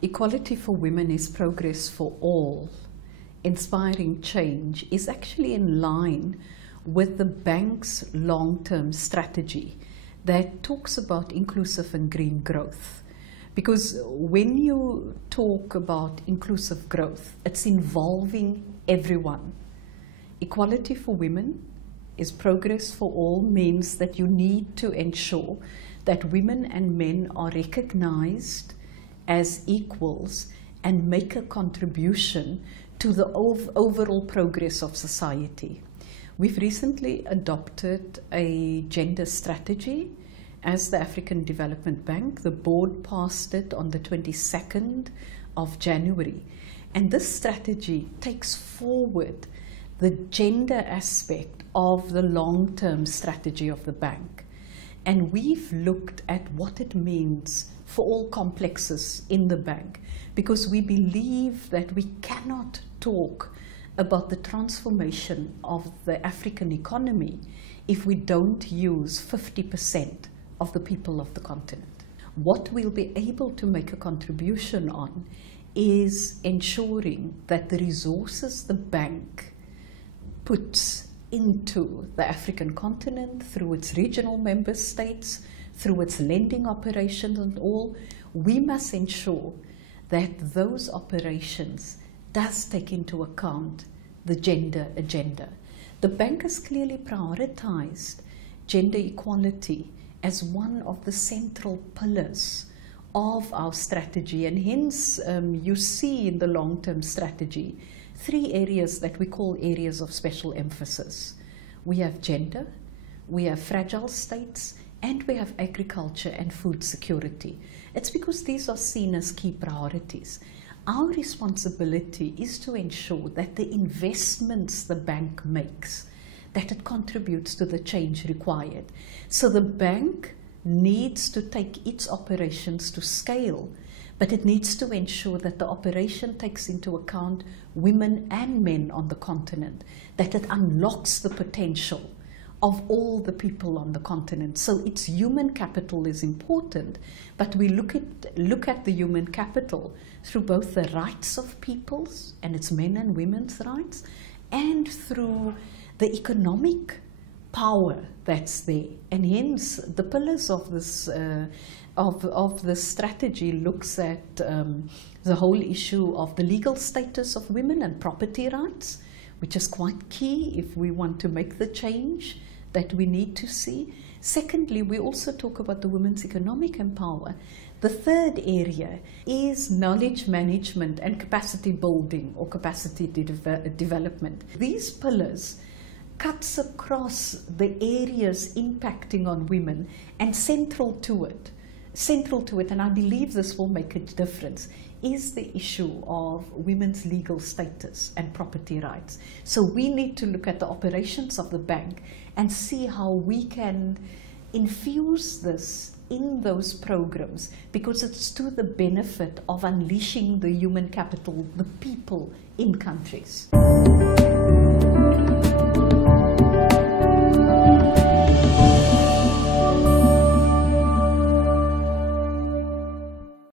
Equality for women is progress for all. Inspiring change is actually in line with the bank's long-term strategy that talks about inclusive and green growth. Because when you talk about inclusive growth, it's involving everyone. Equality for women is progress for all means that you need to ensure that women and men are recognized as equals and make a contribution to the overall progress of society. We've recently adopted a gender strategy as the African Development Bank. The board passed it on the 22nd of January. And this strategy takes forward the gender aspect of the long-term strategy of the bank. And we've looked at what it means for all complexes in the bank, because we believe that we cannot talk about the transformation of the African economy if we don't use 50% of the people of the continent. What we'll be able to make a contribution on is ensuring that the resources the bank puts into the African continent through its regional member states, through its lending operations and all, we must ensure that those operations does take into account the gender agenda. The bank has clearly prioritized gender equality as one of the central pillars of our strategy, and hence you see in the long-term strategy 3 areas that we call areas of special emphasis. We have gender, we have fragile states, and we have agriculture and food security. It's because these are seen as key priorities. Our responsibility is to ensure that the investments the bank makes, that it contributes to the change required. So the bank needs to take its operations to scale, but it needs to ensure that the operation takes into account women and men on the continent, that it unlocks the potential of all the people on the continent. So its human capital is important, but we look at the human capital through both the rights of peoples, and its men and women's rights, and through the economic power that's there. And hence the pillars of this of the strategy looks at the whole issue of the legal status of women and property rights, which is quite key if we want to make the change that we need to see. Secondly, we also talk about the women's economic empowerment. The third area is knowledge management and capacity building or capacity development. These pillars cuts across the areas impacting on women, and central to it, and I believe this will make a difference, is the issue of women's legal status and property rights. So we need to look at the operations of the bank and see how we can infuse this in those programs, because it's to the benefit of unleashing the human capital, the people in countries.